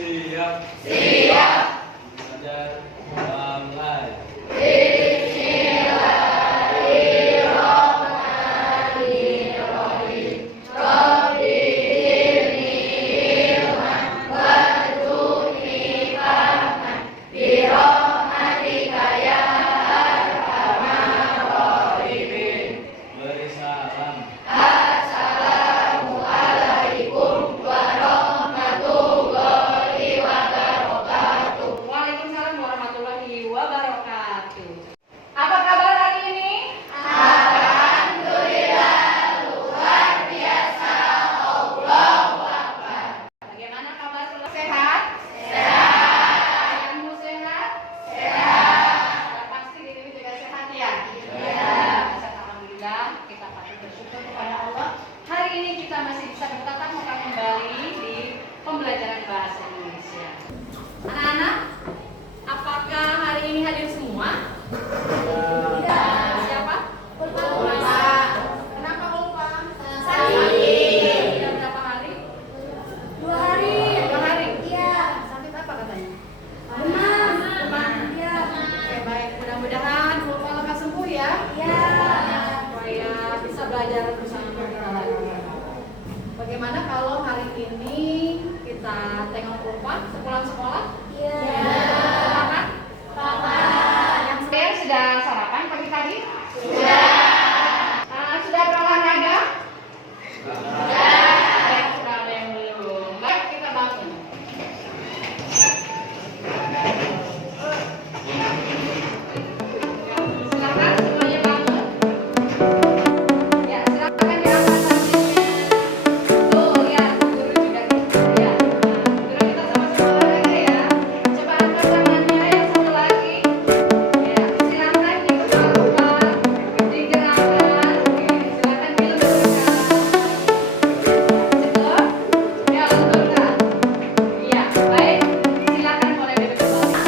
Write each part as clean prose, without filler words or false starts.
Siap. Siap. Belajar mulai. Bismillahirrahmanirrahim. Rabbi zidni ilman warzuqni fahman birahmatika ya arhamar rahimin. Beri salam. Assalamualaikum warahmatullahi wabarakatuh. Waalaikumsalam warahmatullahi wabarakatuh. Apa kabar hari ini? Alhamdulillah luar biasa. Allahu Akbar. Bagaimana kabar sehat? Sehat. Ayahmu sehat? Sudah pasti diri juga sehat ya? Alhamdulillah, kita patut bersyukur kepada Allah. Hari ini kita masih bisa bertatap muka kembali di pembelajaran bahasa Indonesia. Anak-anak, apakah hari ini hadir semua? Siapa? Lupa. Kenapa lupa? Sakit. Sudah berapa hari? 2 hari. 2 hari? Iya. Sakit apa katanya? Demam. Demam. Iya. Oke, baik. Mudah-mudahan Bapak lekas sembuh ya. Iya. Supaya bisa belajar bersama kita lagi. Bagaimana kalau hari ini kita tengok Bapak sepulang sekolah? Iya. Sepakat? Yang saya sudah sarapan pagi tadi? Sudah berolahraga? Sudah ada yang belum. Baik, kita bangun. Silakan semuanya bangun. Ya, silakan diangkat tangannya. Tuh, lihat, guru juga gitu ya. Guru kita sama-sama olahraga ya. Coba angkat tangannya yang satu lagi. Ya, silakan dibuka-buka, digerakkan. Oke, silakan diluruskan. Cukup? Ya, lenturkan. Iya, baik. Silakan mulai dari bawah.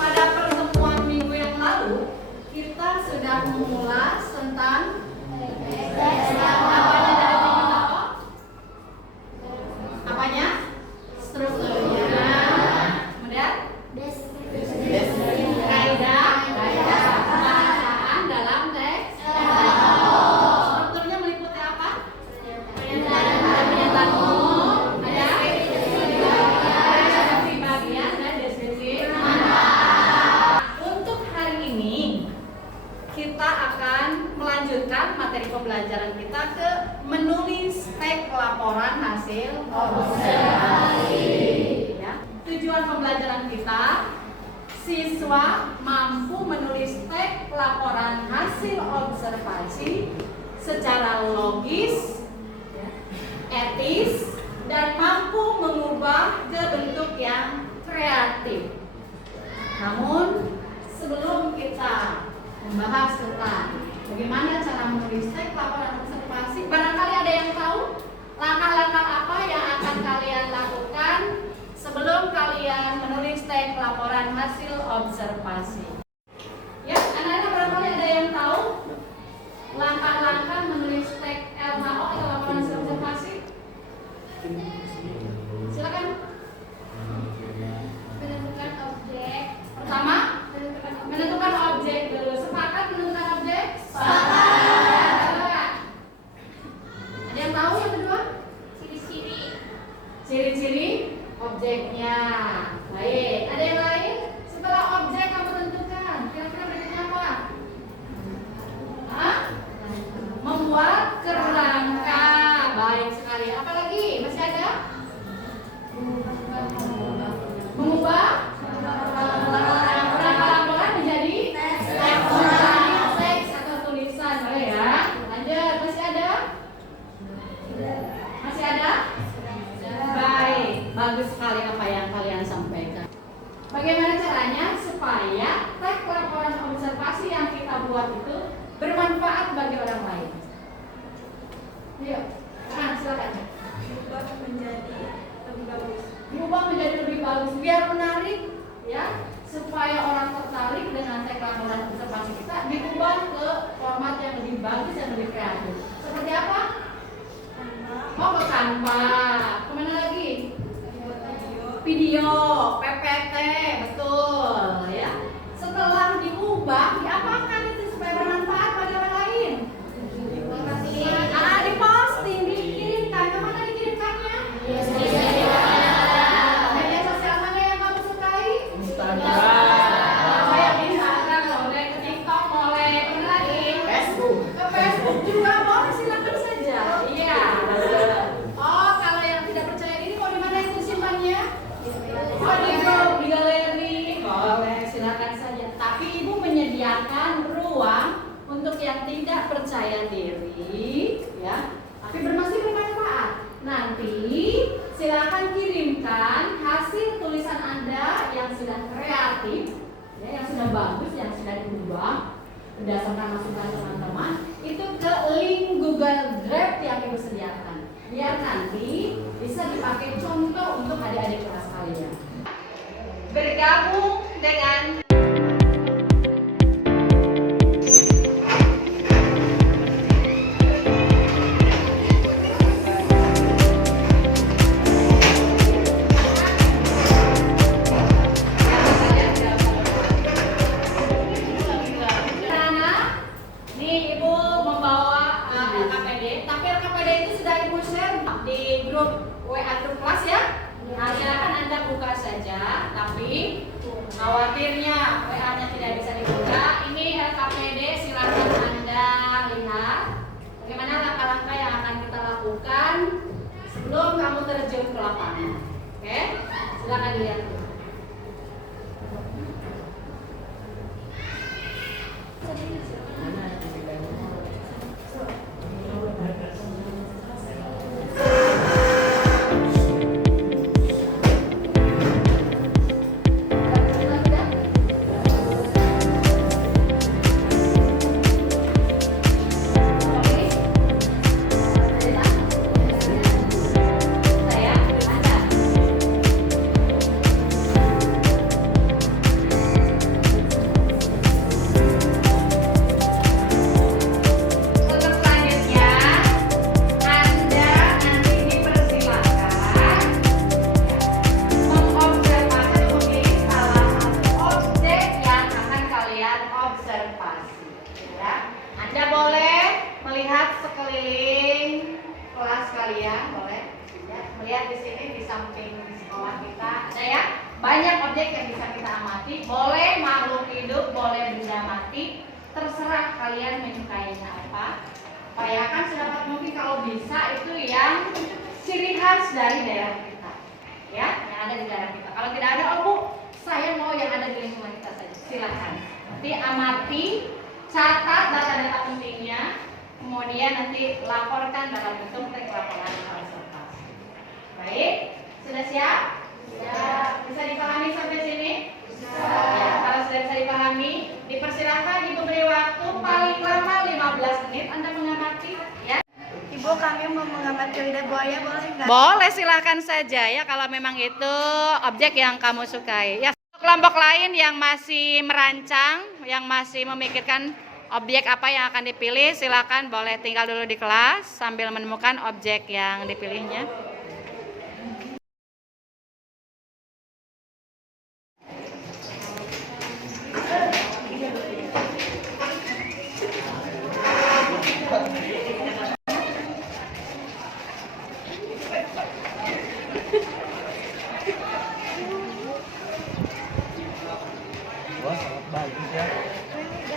Pada pertemuan minggu yang lalu, kita sudah mengulas tentang apanya dari tiga apanya? Strukturnya. Kemudian kaidah bahasaan dalam teks. Strukturnya meliputi apa? Ada pernyataan umum, ada deskripsi bagian dan deskripsi manfaat. Untuk hari ini kita akan melanjutkan materi pembelajaran kita ke menulis teks laporan hasil observasi. Ya. Tujuan pembelajaran kita, siswa mampu menulis teks laporan hasil observasi secara logis, ya, etis, dan mampu mengubah ke bentuk yang kreatif. Namun sebelum kita membahas tentang bagaimana cara menulis teks laporan observasi, barangkali ada yang tahu langkah-langkah apa yang akan kalian lakukan sebelum kalian menulis teks laporan hasil observasi. Ya, anak-anak barangkali ada yang tahu langkah-langkah menulis teks LHO atau laporan hasil observasi? Silakan. Menentukan objek. Pertama, menentukan objek dulu. Sepakat menentukan objek? Sepakat. Ada yang tahu yang kedua? Ciri-ciri. Ciri-ciri objeknya. Baik. Ada yang lain? Setelah objek kamu tentukan. Kira-kira berikutnya apa? Hah? Membuat kerangka. Baik sekali. Apa lagi? Masih ada? Mengubah laporan menjadi teks atau tulisan. Boleh ya? Lanjut. Masih ada? Masih ada? Baik, bagus sekali apa yang kalian sampaikan. Bagaimana caranya supaya teks laporan observasi yang kita buat itu bermanfaat bagi orang lain? Yuk, silakan. Diubah menjadi lebih bagus, biar menarik, ya, supaya orang tertarik dengan teks laporan observasi kita, diubah ke format yang lebih bagus dan lebih kreatif. Seperti apa? Oh, ke Canva. Kemana lagi? video, PPT, betul ya. Setelah diubah, diapakan itu supaya bermanfaat bagi orang lain? Diposting, dikirimkan. Kemana dikirimkannya? Media sosial mana yang kamu sukai? Saya di Instagram boleh, ke TikTok boleh, kemana lagi? Ke Facebook juga boleh, silakan saja. Iya. Oh, kalau yang tidak percaya ini mau di mana itu simpannya? Oh, di grup, di galeri. Boleh, silakan saja. Tapi ibu menyediakan ruang untuk yang tidak percaya diri, ya, tapi masih bermanfaat. Nanti silakan kirimkan hasil tulisan Anda yang sudah kreatif, ya, yang sudah bagus, yang sudah diubah berdasarkan masukan teman-teman, itu ke link Google Drive yang ibu sediakan, biar nanti bisa dipakai contoh untuk adik-adik kelas kalian. Bergabung dengan nih ibu membawa LKPD, tapi LKPD itu sudah ibu share di grup WA grup kelas ya. Nah, silakan Anda buka saja, tapi khawatirnya WA-nya tidak bisa dibuka. Ini LKPD, silakan Anda lihat bagaimana langkah-langkah yang akan kita lakukan sebelum kamu terjun ke lapangan. Oke, silakan dilihat. Banyak objek yang bisa kita amati, boleh makhluk hidup, boleh benda mati, terserah kalian menyukainya apa. Upayakan sedapat mungkin kalau bisa itu yang ciri khas dari daerah kita, ya, yang ada di daerah kita. Kalau tidak ada, oh Bu, saya mau yang ada di lingkungan kita saja. Silakan. Nanti amati, catat data-data pentingnya, kemudian nanti laporkan dalam bentuk teks laporan observasi. Baik, sudah siap? Ya, bisa dipahami sampai sini? Bisa. Ya, kalau sudah bisa dipahami, dipersilahkan Ibu beri waktu paling lama 15 menit Anda mengamati, ya. Ibu, kami mau mengamati lidah buaya, boleh nggak? Boleh, silahkan saja ya kalau memang itu objek yang kamu sukai. Ya, kelompok lain yang masih merancang, yang masih memikirkan objek apa yang akan dipilih, silakan boleh tinggal dulu di kelas sambil menemukan objek yang dipilihnya.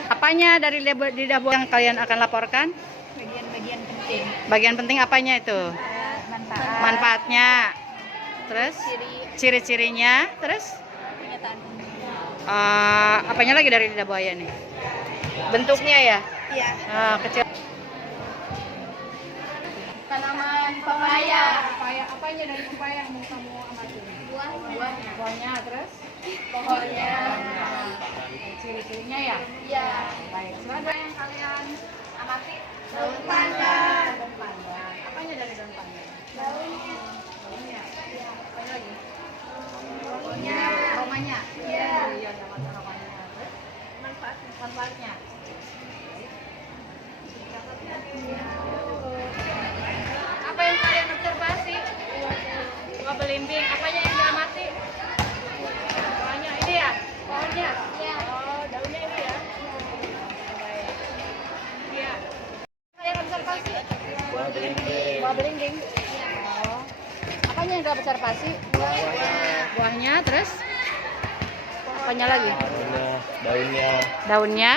Apanya dari lidah buaya yang kalian akan laporkan? Bagian-bagian penting. Bagian penting apanya itu? Manfaatnya. Terus? Ciri-cirinya. Terus? Apanya lagi dari lidah buaya nih? Bentuknya ya? Iya. Kecil. Tanaman pepaya. Apanya dari pepaya yang mau kamu amati? Buahnya. Buahnya. Terus? Pohonnya. Ciri-cirinya ya? Iya. Baik. Silakan yang kalian amati. Daun pandan. Daun pandan. Apanya dari daun pandan? Daunnya. Daunnya. Apanya lagi? Pohonnya. Aromanya. Iya. Iya, dapat aromanya. Terus? Manfaatnya. Apa yang kalian observasi? Dua belimbing. Apanya yang diamati? Buah belimbing. Oh. Apanya yang dapat observasi? Buahnya, terus? Apanya lagi? Daunnya. Daunnya?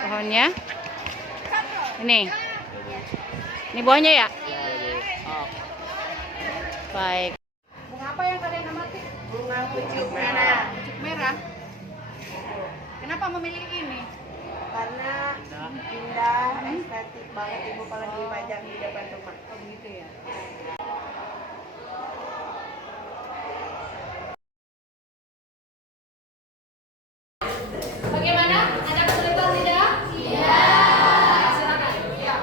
Pohonnya? Ini? Ini buahnya ya? Baik. Bunga apa yang kalian amati? Bunga pucuk merah. Pucuk merah. Kenapa memilih ini? Karena indah, estetik banget ibu kalau dipajang di depan rumah. Oh begitu ya. Bagaimana? Ada kesulitan tidak? Iya. Silakan. Ya.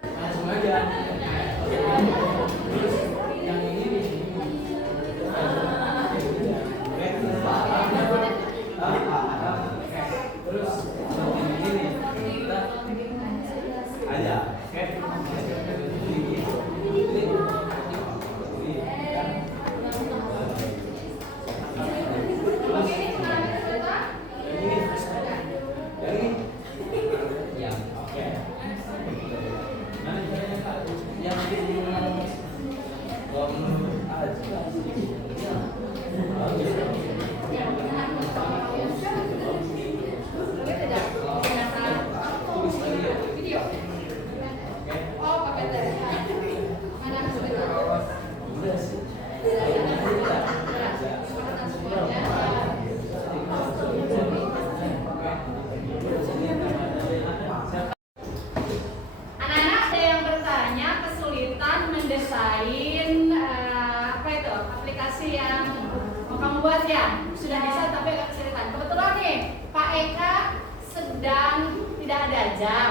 Langsung aja. Anak-anak ada yang bertanya kesulitan mendesain apa itu aplikasi yang mau kamu buat ya? Sudah bisa tapi agak kesulitan. Kebetulan nih Pak Eka sedang tidak ada jam,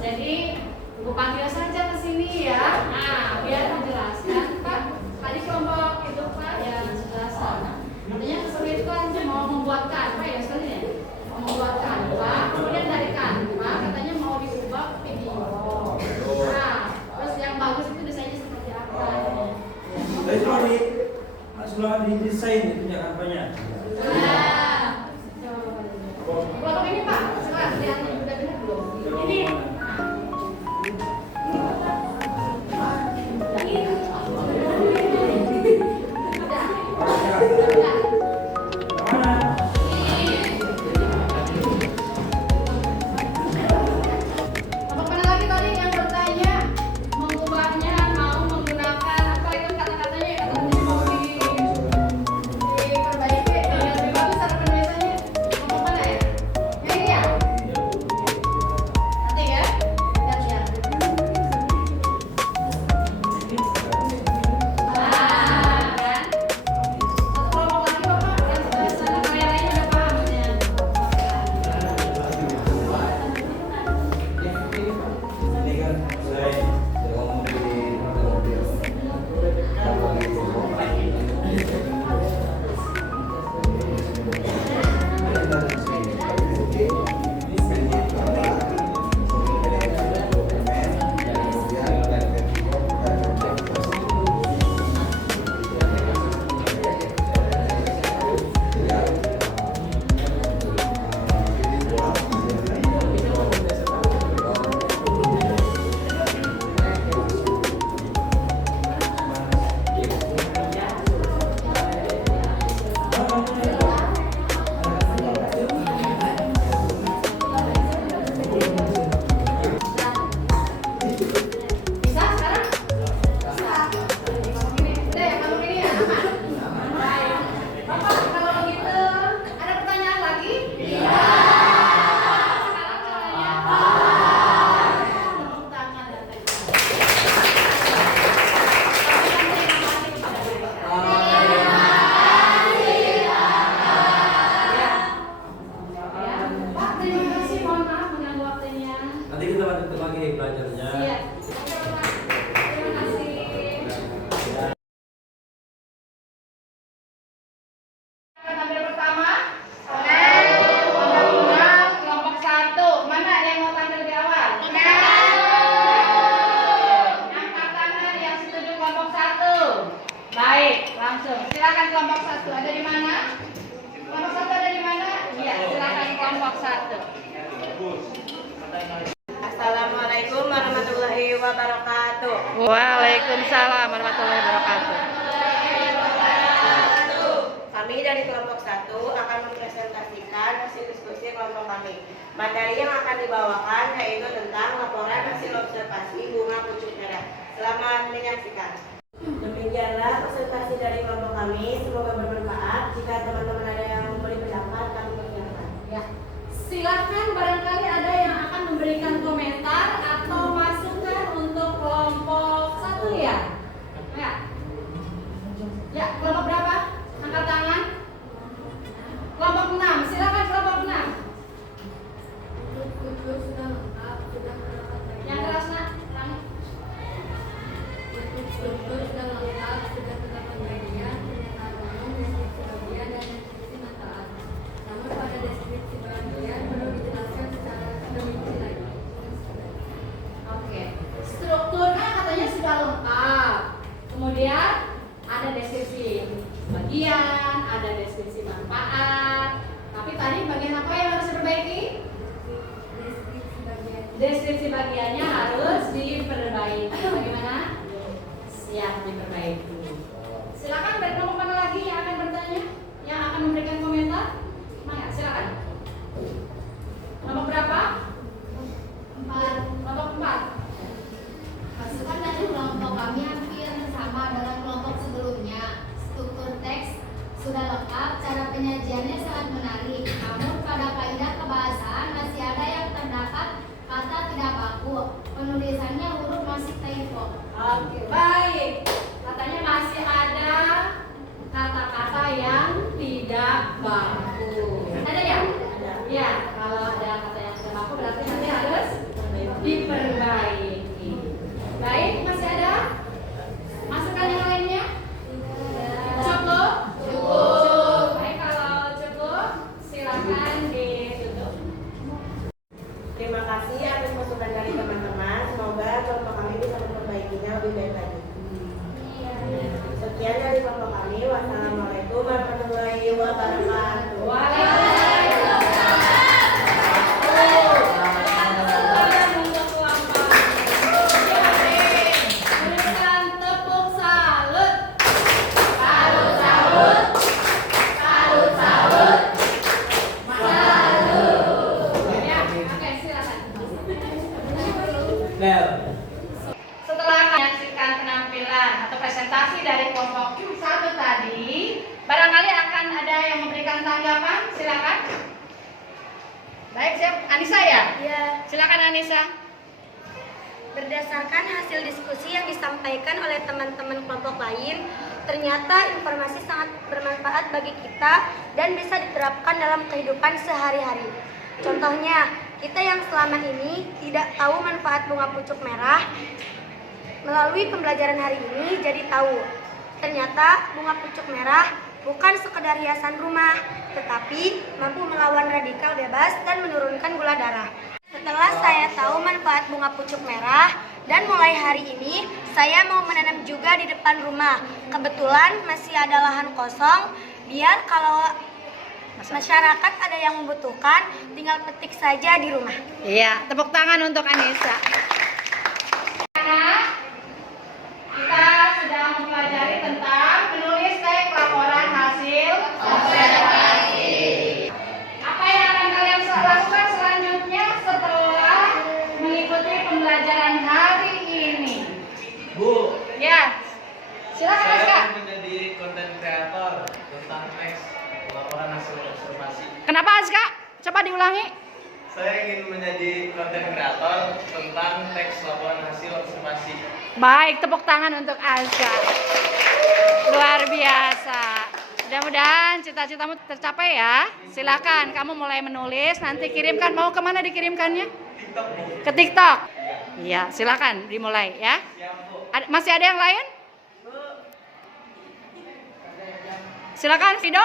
jadi Ibu panggil saja ke sini ya. Nah, biar menjelaskan Pak. Tadi kelompok itu Pak yang sebelah sana. Katanya kesulitan mau membuat kanva ya sebenarnya. Mau membuat kanva, kemudian dari kanva katanya mau diubah video. Nah, terus yang bagus itu desainnya seperti apa? Sudah didesain itu ya kanvanya. Nah, kelompok ini Pak, sekarang lihat udah benar belum? Ini. Apa lagi tadi yang bertanya mengubahnya mau menggunakan apa itu kata-katanya ya katanya mau diperbaiki dan lebih bagus cara penulisannya mau mana ya? Yang ini ya? Nanti ya? Lihat-lihat. Nah, kan? Satu kelompok lagi Bapak yang sebelah sana kalian lainnya udah paham ya? Ini kan saya ngomong di Bisa sekarang? Bisa. Deh, kalau ini ya aman. Baik. Bapak, kalau gitu ada pertanyaan lagi? Iya. Sekarang caranya. Tepuk tangan dan terima ya. Pak, terima kasih. Mohon maaf mengganggu waktunya. nanti kita lanjut lagi belajarnya. Iya. Terima kasih. Tampil pertama. Undang-undang kelompok 1. Mana yang mau tampil di awal? Angkat tangan yang setuju kelompok 1. Baik, langsung. Silakan. silakan kelompok 1. Ada di mana? Kelompok 1 ada di mana? Iya, silakan kelompok 1. Assalamualaikum warahmatullahi wabarakatuh. Waalaikumsalam warahmatullahi wabarakatuh. Kami dari kelompok 1 akan mempresentasikan hasil diskusi kelompok kami. Materi yang akan dibawakan yaitu tentang laporan hasil observasi bunga pucuk merah. Selamat menyaksikan. Demikianlah presentasi dari kelompok kami. Semoga bermanfaat. Jika teman-teman ada yang memberi pendapat, kami persilakan. Ya. Silakan barangkali ada yang akan memberikan komentar atau masukan untuk kelompok 1 ya. Ya. Ya, kelompok berapa? Angkat tangan. Kelompok 6. Silakan kelompok 6. Yang keras nak. Oke. Strukturnya katanya sudah lengkap. Kemudian ada deskripsi bagian, ada deskripsi manfaat. Tapi tadi bagian apa yang harus diperbaiki? Deskripsi bagiannya harus diperbaiki. Bagaimana? Siap diperbaiki. Silakan berkelompok mana lagi yang akan bertanya, yang akan memberikan komentar? Maya, silakan. Kelompok berapa? 4. Kelompok 4. Masukan dari kelompok kami hampir sama dengan kelompok sebelumnya. Struktur teks sudah lengkap, cara penyajiannya sangat menarik. Namun pada kaidah kebahasaan masih ada yang terdapat kata tidak baku. Penulisannya huruf masih typo. Oke, baik. Katanya masih ada kata-kata yang tidak baku. Ada ya? Ya, kalau ada kata yang tidak baku berarti nanti harus diperbaiki. Baik, masih ada? Masukan yang lainnya? Cukup? Cukup. Baik, kalau cukup silakan ditutup. Terima kasih atas masukan dari teman-teman. Semoga kelompok kami bisa memperbaikinya lebih baik lagi. Sekian dari kelompok kami. Wassalamualaikum warahmatullahi wabarakatuh. Berikan tepuk salut. Ya, oke, silakan. Setelah menyaksikan penampilan atau presentasi dari kelompok 1 tadi, barangkali akan ada yang memberikan tanggapan. Silakan. Baik, siap. Anissa ya? Ya, Silakan Anissa. berdasarkan hasil diskusi yang disampaikan oleh teman-teman kelompok lain, ternyata informasi sangat bermanfaat bagi kita dan bisa diterapkan dalam kehidupan sehari-hari. Contohnya, kita yang selama ini tidak tahu manfaat bunga pucuk merah, melalui pembelajaran hari ini jadi tahu. Ternyata bunga pucuk merah bukan sekedar hiasan rumah, tetapi mampu melawan radikal bebas dan menurunkan gula darah. Setelah saya tahu manfaat bunga pucuk merah, dan mulai hari ini saya mau menanam juga di depan rumah. Kebetulan masih ada lahan kosong, biar kalau masyarakat ada yang membutuhkan, tinggal petik saja di rumah. Iya, tepuk tangan untuk Anissa. Kita sudah mempelajari tentang menulis teks laporan hasil observasi. Apa yang akan kalian lakukan selanjutnya setelah mengikuti pembelajaran hari ini? Bu, Ya, silakan Mas Kak. saya menjadi konten kreator tentang teks laporan hasil observasi. Kenapa Azka? Coba diulangi. Saya ingin menjadi konten kreator tentang teks laporan hasil observasi. Baik, tepuk tangan untuk Azka. Luar biasa. Mudah-mudahan cita-citamu tercapai ya. Silakan kamu mulai menulis, nanti kirimkan. Mau kemana dikirimkannya? TikTok, Bu. Ke TikTok. Iya, silakan dimulai ya. Siap, Bu. Masih ada yang lain? Silakan Fido.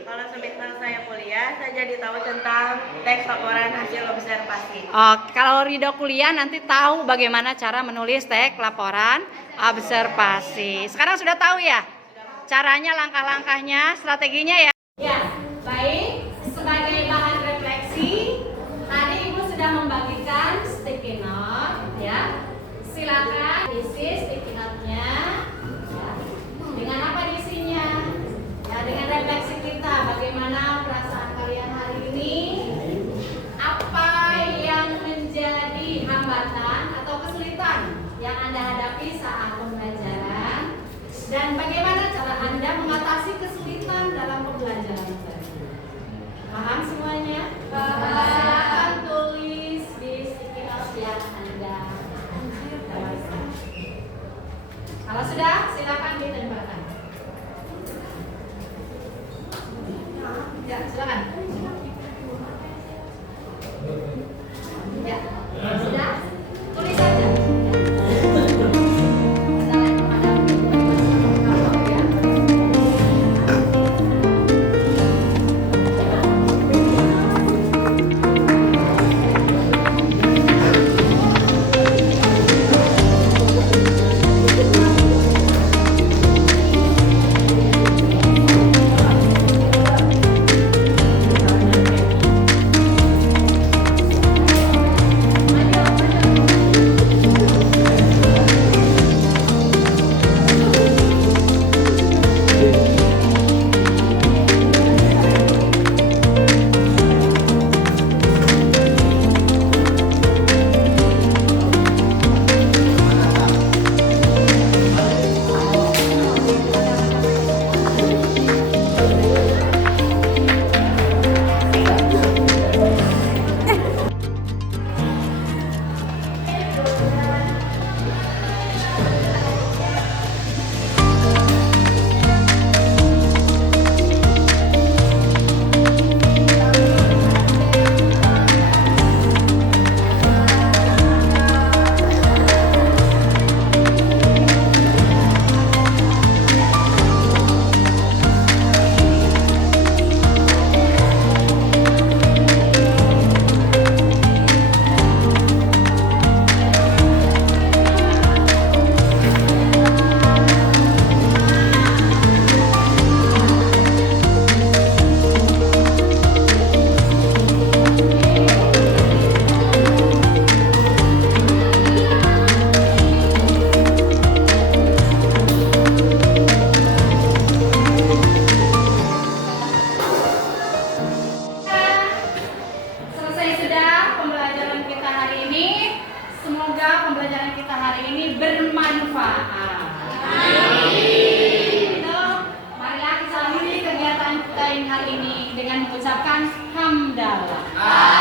Kalau semisal saya kuliah, saya jadi tahu tentang teks laporan hasil observasi. Kalau Rido kuliah nanti tahu bagaimana cara menulis teks laporan observasi. Sekarang sudah tahu ya? caranya, langkah-langkahnya, strateginya ya. Ya, baik. Sebagai bahan refleksi, tadi Ibu sudah membagikan sticky note, ya. Silakan isi sticky note-nya. Ya. Dengan apa isinya? Ya, dengan refleksi kita. Bagaimana perasaan kalian hari ini? Apa yang menjadi hambatan atau kesulitan yang Anda hadapi saat pembelajaran? Dan bagaimana cara Anda mengatasi kesulitan dalam pembelajaran tadi? Paham semuanya? Silakan tulis di sticky note yang Anda dapatkan. Kalau sudah, silakan ditembakkan. Ya, silakan. Ya, sudah. Tulis saja. Selesai sudah pembelajaran kita hari ini. Semoga pembelajaran kita hari ini bermanfaat. Itu, marilah kita akhiri kegiatan kita hari ini dengan mengucapkan hamdalah.